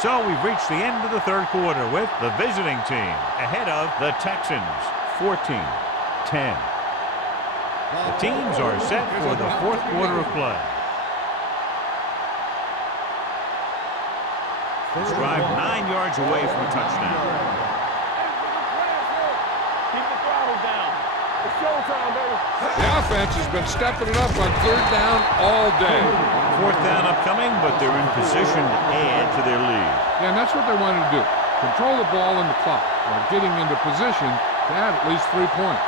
So we've reached the end of the third quarter with the visiting team ahead of the Texans, 14-10. The teams are set for the fourth quarter of play. This drive 9 yards away from a touchdown. Keep the throttle down. It's showtime, baby. The offense has been stepping it up on third down all day. Fourth down upcoming, but they're in position to add to their lead. Yeah, and that's what they wanted to do. Control the ball and the clock while getting into position to add at least 3 points.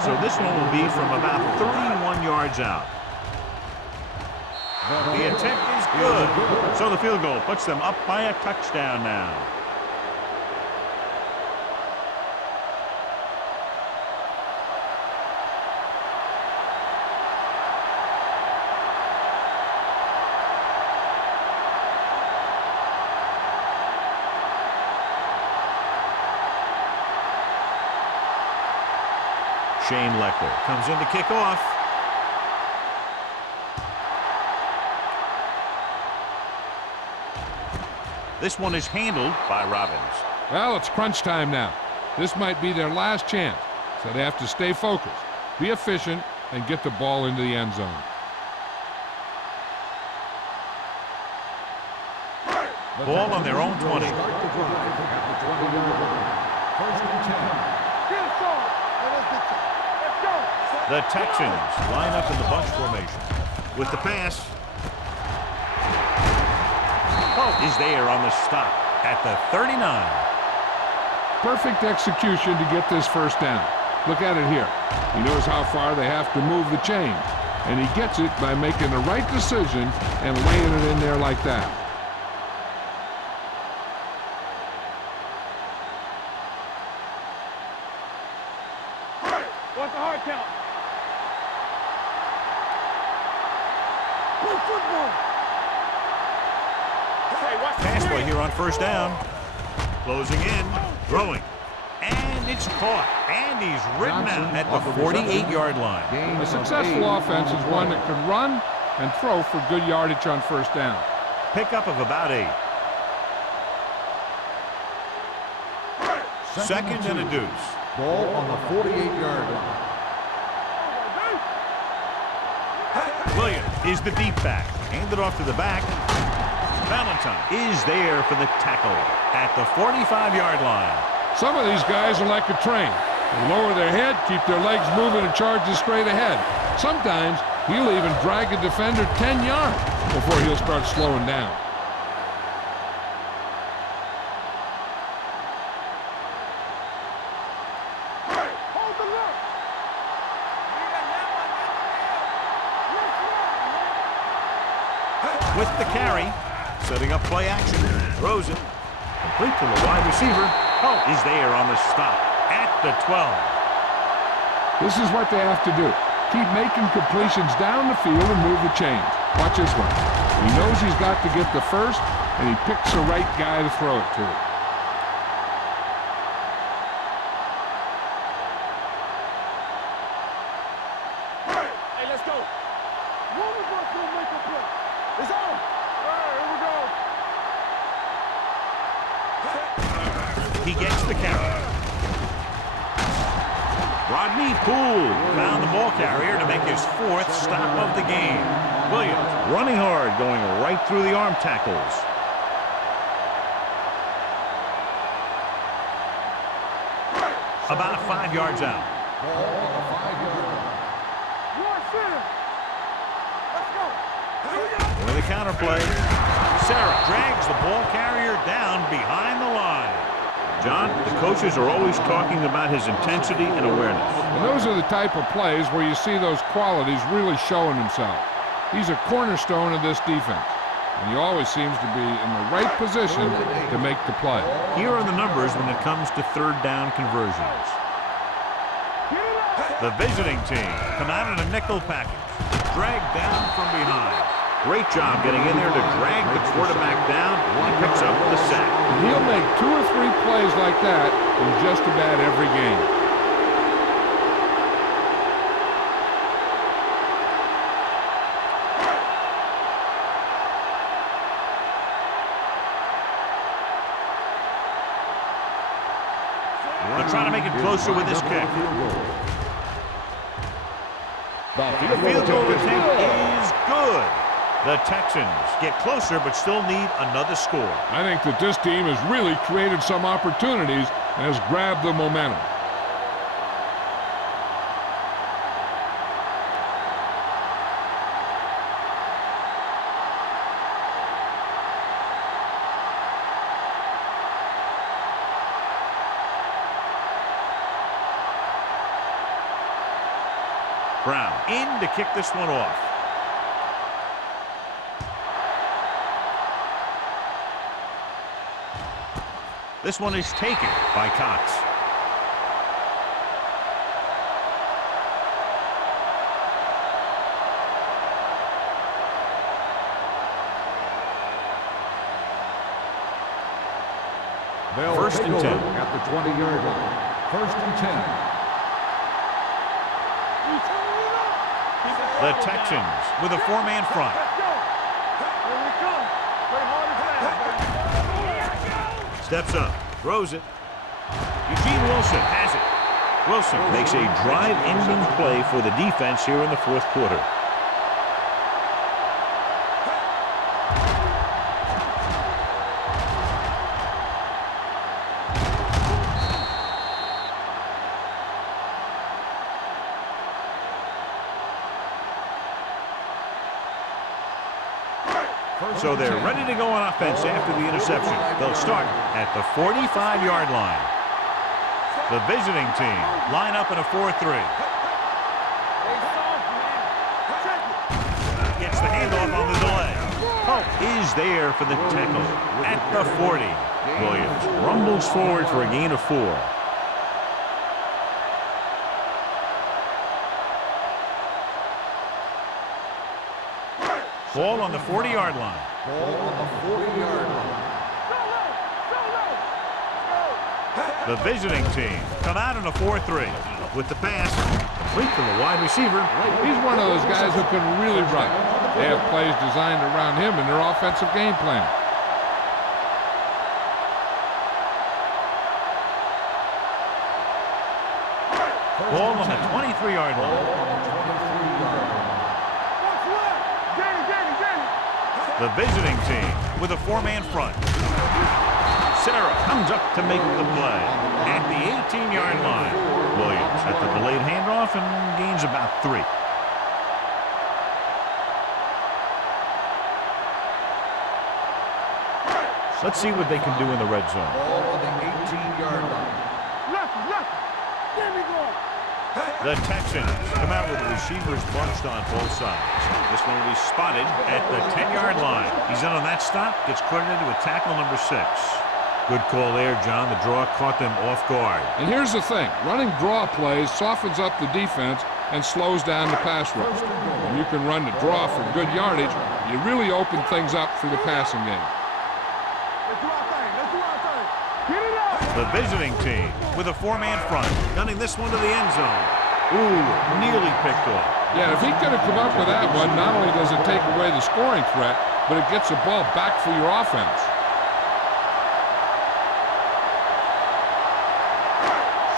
So this one will be from about 31 yards out. The attempt is good. So the field goal puts them up by a touchdown now. Shane Leckler comes in to kick off. This one is handled by Robbins. Well, it's crunch time now. This might be their last chance, so they have to stay focused, be efficient, and get the ball into the end zone. Ball on their own 20. Start the drive at the 20-yard line. First and 10. Get it started. Let's go. The Texans line up in the bunch formation. With the pass. Oh, is there on the stop at the 39. Perfect execution to get this first down. Look at it here. He knows how far they have to move the chain, and he gets it by making the right decision and laying it in there like that. What's the hard count? Play football. Hey, watch the Pass play screen. here on first down. Closing in, throwing. And it's caught. And he's ridden out at the 48-yard line. A successful offense is one that can run and throw for good yardage on first down. Pickup of about 8. Second and a deuce. Ball on the 48-yard line. Williams is the deep back. Handed off to the back. Valentine is there for the tackle at the 45-yard line. Some of these guys are like a train. They lower their head, keep their legs moving, and charge it straight ahead. Sometimes he'll even drag a defender 10 yards before he'll start slowing down. Hold the look. With the carry, setting up play action. Throws it. Complete to the wide receiver. Oh, he's there on the stop at the 12. This is what they have to do. Keep making completions down the field and move the chains. Watch this one. He knows he's got to get the first, and he picks the right guy to throw it to. Hey, let's go. One of us will make a play. It's on. All right, here we go. He gets the carry. Rodney Poole found the ball carrier to make his 4th stop of the game. Williams running hard, going right through the arm tackles. About 5 yards out. Ball on the 5-yard line. You are center. Let's go. With the counter play, Sarah drags the ball carrier down behind the line. John, the coaches are always talking about his intensity and awareness. And those are the type of plays where you see those qualities really showing himself. He's a cornerstone of this defense, and he always seems to be in the right position to make the play. Here are the numbers when it comes to third down conversions. The visiting team come out in a nickel package, dragged down from behind. Great job getting in there to drag the quarterback down, and he picks up the sack. And he'll make 2 or 3 plays like that in just about every game. They're trying to make it closer with this kick. The field goal attempt is good. The Texans get closer but still need another score. I think that this team has really created some opportunities and has grabbed the momentum. Brown in to kick this one off. This one is taken by Cox. First and 10 at the 20-yard line. First and 10. The Texans with a 4-man front. Steps up, throws it. Eugene Wilson has it. Wilson makes a drive-ending play for the defense here in the fourth quarter. So they're ready to go on offense after the interception. They'll start at the 45-yard line. The visiting team line up in a 4-3. Gets the handoff on the delay. Pope is there for the tackle at the 40. Williams rumbles forward for a gain of 4. Ball on the 40-yard line. Ball on the 40-yard line. The visiting team come out in a 4-3 with the pass complete to the wide receiver. He's one of those guys who can really run. They have plays designed around him in their offensive game plan. Ball on the 23-yard line. The visiting team with a 4-man front. Sarah comes up to make the play at the 18-yard line. Williams at the delayed handoff and gains about 3. Let's see what they can do in the red zone. Ball on the 18-yard line. The Texans come out with the receivers bunched on both sides. This one will be spotted at the 10-yard line. He's in on that stop, gets credited with tackle number 6. Good call there, John. The draw caught them off guard. And here's the thing. Running draw plays softens up the defense and slows down the pass rush. When you can run the draw for good yardage, you really open things up for the passing game. The visiting team with a 4-man front, gunning this one to the end zone. Ooh, nearly picked off. Yeah, if he could have come up with that one, not only does it take away the scoring threat, but it gets the ball back for your offense.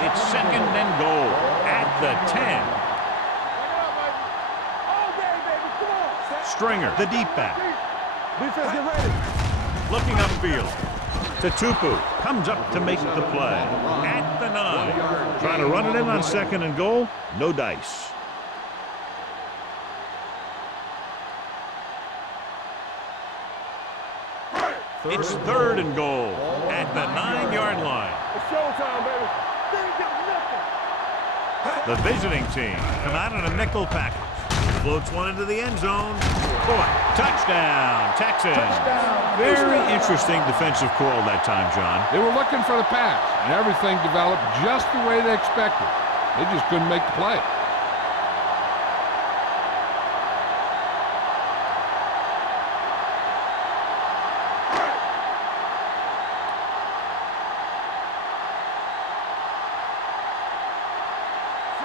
It's second and goal at the 10. Stringer, the deep back. Defense, get ready. Looking upfield. Tupu comes up to make the play at the 9. Trying to run it in on second and goal. No dice. It's third and goal at at the 9-yard line. It's showtime, baby. They ain't got nothing. The visiting team come out in a nickel package. Floats one into the end zone. Boy, touchdown, Texans. Very interesting defensive call that time, John. They were looking for the pass, and everything developed just the way they expected. They just couldn't make the play.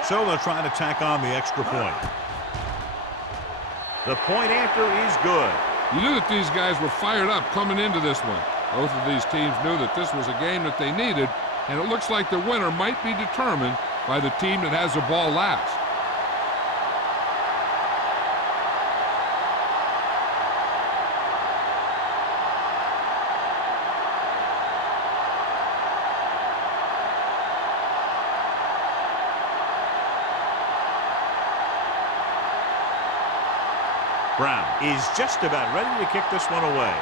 So they'll try to tack on the extra point. The point after is good. You knew that these guys were fired up coming into this one. Both of these teams knew that this was a game that they needed, and it looks like the winner might be determined by the team that has the ball last. Brown is just about ready to kick this one away.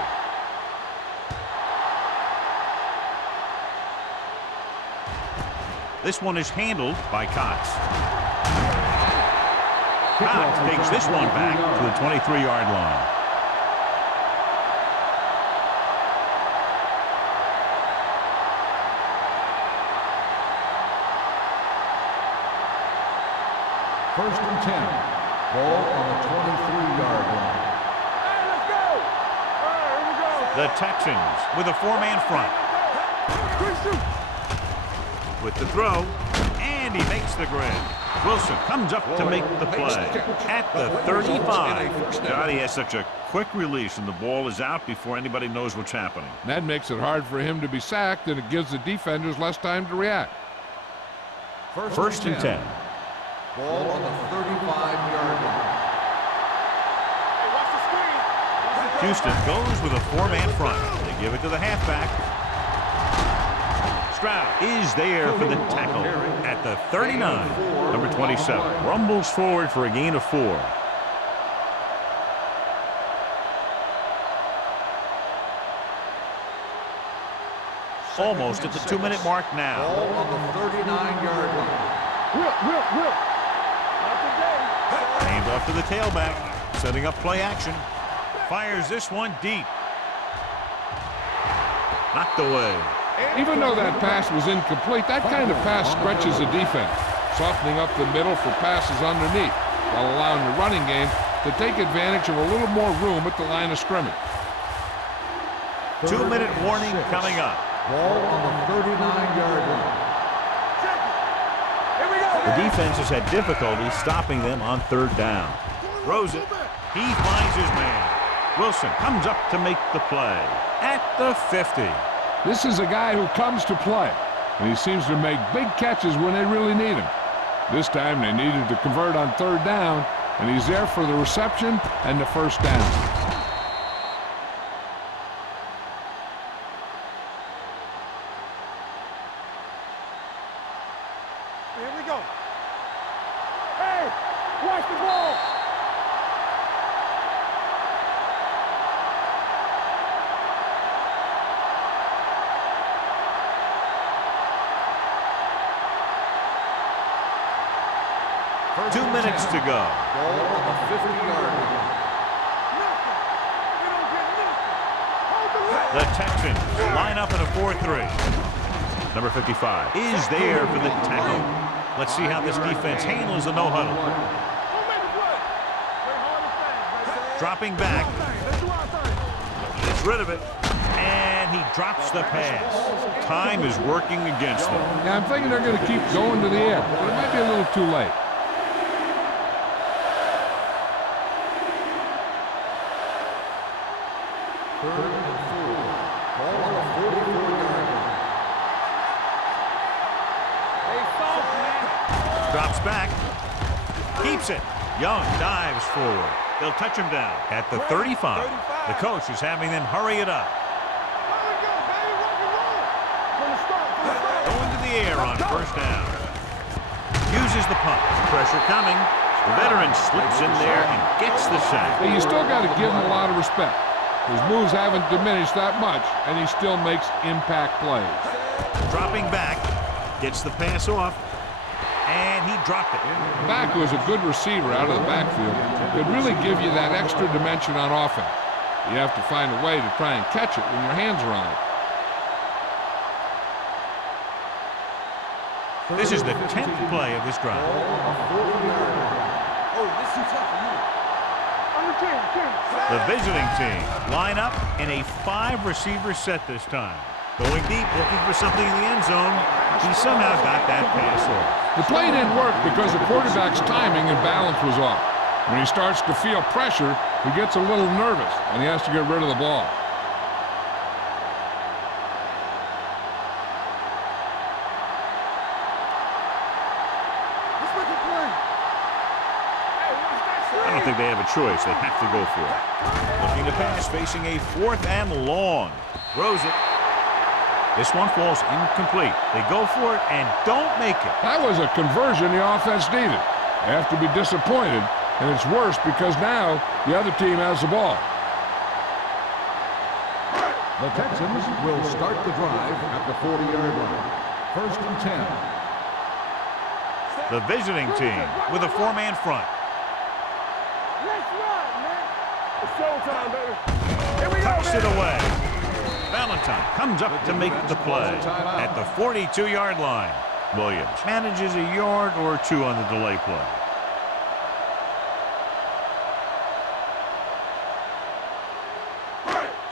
This one is handled by Cox. Cox takes this one back to the 23-yard line. First and 10. Ball on the 23-yard line. Hey, let's go. All right, here we go. The Texans with a 4-man front. Quick shoot. With the throw, and he makes the grab. Wilson comes up to make the play at the 35. God, he has such a quick release, and the ball is out before anybody knows what's happening. That makes it hard for him to be sacked, and it gives the defenders less time to react. First and 10. Ball on the 35-yard line. Hey, watch the screen. Houston goes with a 4-man front. They give it to the halfback. Stroud is there for the tackle at the 39. Number 27 rumbles forward for a gain of 4. Almost at the 2-minute mark now. Ball on the 39-yard line. Whip. Not today. Hand off to the tailback, setting up play action. Fires this one deep. Knocked away. Even though that pass was incomplete, that kind of pass stretches the defense, softening up the middle for passes underneath, while allowing the running game to take advantage of a little more room at the line of scrimmage. 2-minute warning coming up. Ball on the 39-yard line. Here we go. The defense has had difficulty stopping them on 3rd down. Throws it. He finds his man. Wilson comes up to make the play at the 50. This is a guy who comes to play, and he seems to make big catches when they really need him. This time they needed to convert on 3rd down, and he's there for the reception and the 1st down. Here we go. Hey, watch the ball. First 2 and minutes 10. to go. Ball on the 50-yard line. Nothing. We don't get nothing. Hold the line. The Texans line up in a 4-3. Number 55 is there for the tackle. Let's see how this defense handles the no-huddle. Don't make a play. Play hard and fast, baby. Dropping back. Let's do our thing. Gets rid of it. And he drops the pass. Time is working against them. Yeah, I'm thinking they're going to keep going to the air, but it might be a little too late. Third and 4. Ball on the 44-yard line. Hey, soft, man. Drops back. Keeps it. Young dives forward. They'll touch him down at the 35. The coach is having them hurry it up. There we go, baby. Rock and roll. From the start. Going to the air on 1st down. Uses the pump. Pressure coming. The veteran slips in there and gets the sack. Hey, you still got to give him a lot of respect. His moves haven't diminished that much, and he still makes impact plays. Dropping back, gets the pass off, and he dropped it. Back was a good receiver out of the backfield. Could really give you that extra dimension on offense. You have to find a way to try and catch it when your hands are on it. This is the 10th play of this drive. Oh, this is tough for you. The visiting team line up in a 5-receiver set this time. Going deep, looking for something in the end zone. He somehow got that pass off. The play didn't work because the quarterback's timing and balance was off. When he starts to feel pressure, he gets a little nervous, and he has to get rid of the ball. I don't think they have a choice. They have to go for it. Looking to pass, facing a 4th and long. Throws it. This one falls incomplete. They go for it and don't make it. That was a conversion the offense needed. They have to be disappointed, and it's worse because now the other team has the ball. The Texans will start the drive at the 40-yard line. First and 10. The visiting team with a 4-man front. Let's run, man. It's showtime, baby. Here we go, Tucks it baby. away. Valentine comes up to make the play at the 42-yard line. Williams manages a yard or 2 on the delay play.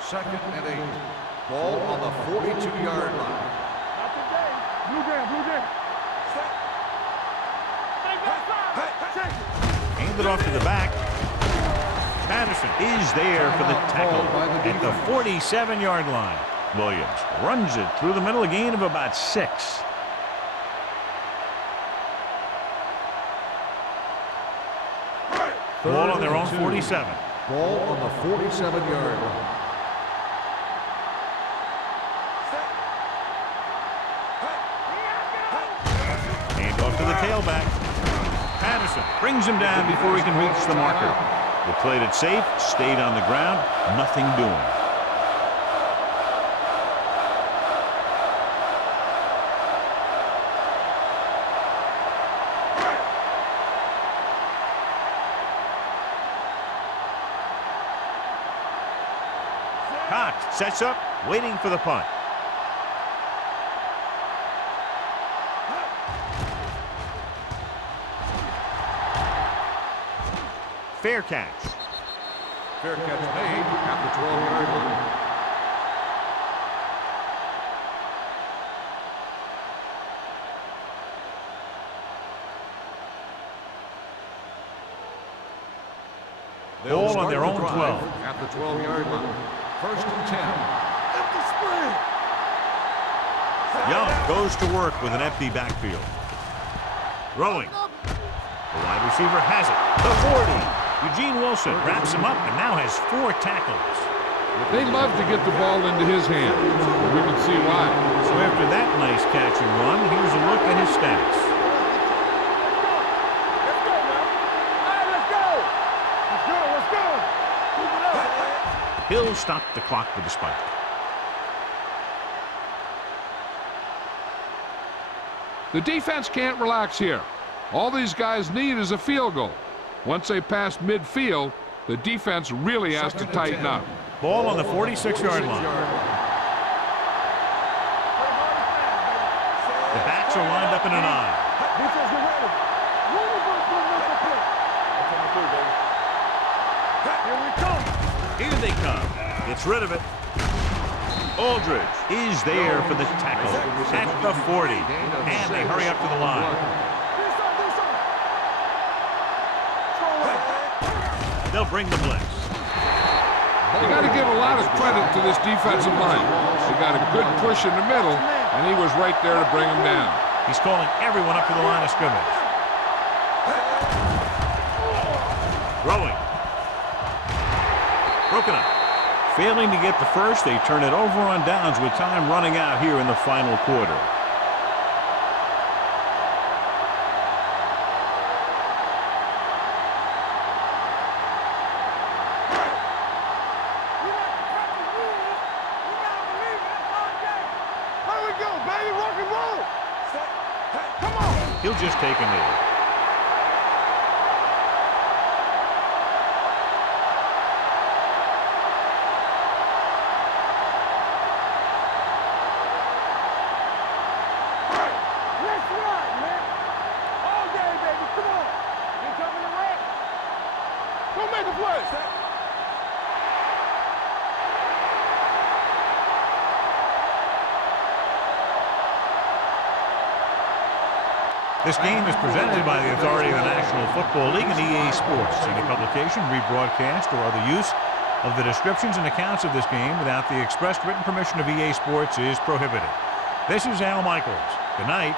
Second and 8. Ball on the 42-yard line. Not today. Blue game, blue game. Set. They got 5. Check it. Hand it off to the back. Patterson is there for the tackle at the 47-yard line. Williams runs it through the middle, a gain of about 6. Ball on their own 47. Ball on the 47-yard line. Hand off to the tailback. Patterson brings him down before he can reach the marker. They played it safe, stayed on the ground, nothing doing. Cox sets up, waiting for the punt. Fair catch. Fair catch made at the 12-yard line. Ball on their own 12. At the 12-yard line. First and 10. Young goes to work with an empty backfield. Throwing. The wide receiver has it. The 40. Eugene Wilson wraps him up and now has 4 tackles. They love to get the ball into his hands. We can see why. So after that nice catch and run, here's a look at his stats. Let's go, man. All right, let's go. Let's go, let's go. Keep it up. He'll stop the clock with a spike. The defense can't relax here. All these guys need is a field goal. Once they pass midfield, the defense really has to tighten up. Ball on the 46-yard line. The backs are lined up in an I. Defense, get ready. When we go for a mental play? That's on the 3, baby. Here we come. Here they come. Gets rid of it. Aldridge is there for the tackle at the 40. And they hurry up to the line. They'll bring the blitz. You got to give a lot of credit to this defensive line. They got a good push in the middle, and he was right there to bring him down. He's calling everyone up to the line of scrimmage. Throwing. Broken up. Failing to get the first, they turn it over on downs with time running out here in the final quarter. he'll just take a knee. Let's run, man. All day, baby. Come on. You coming to win? Go make a play. This game is presented by the authority of the National Football League and EA Sports. Any publication, rebroadcast, or other use of the descriptions and accounts of this game without the expressed written permission of EA Sports is prohibited. This is Al Michaels. Good night.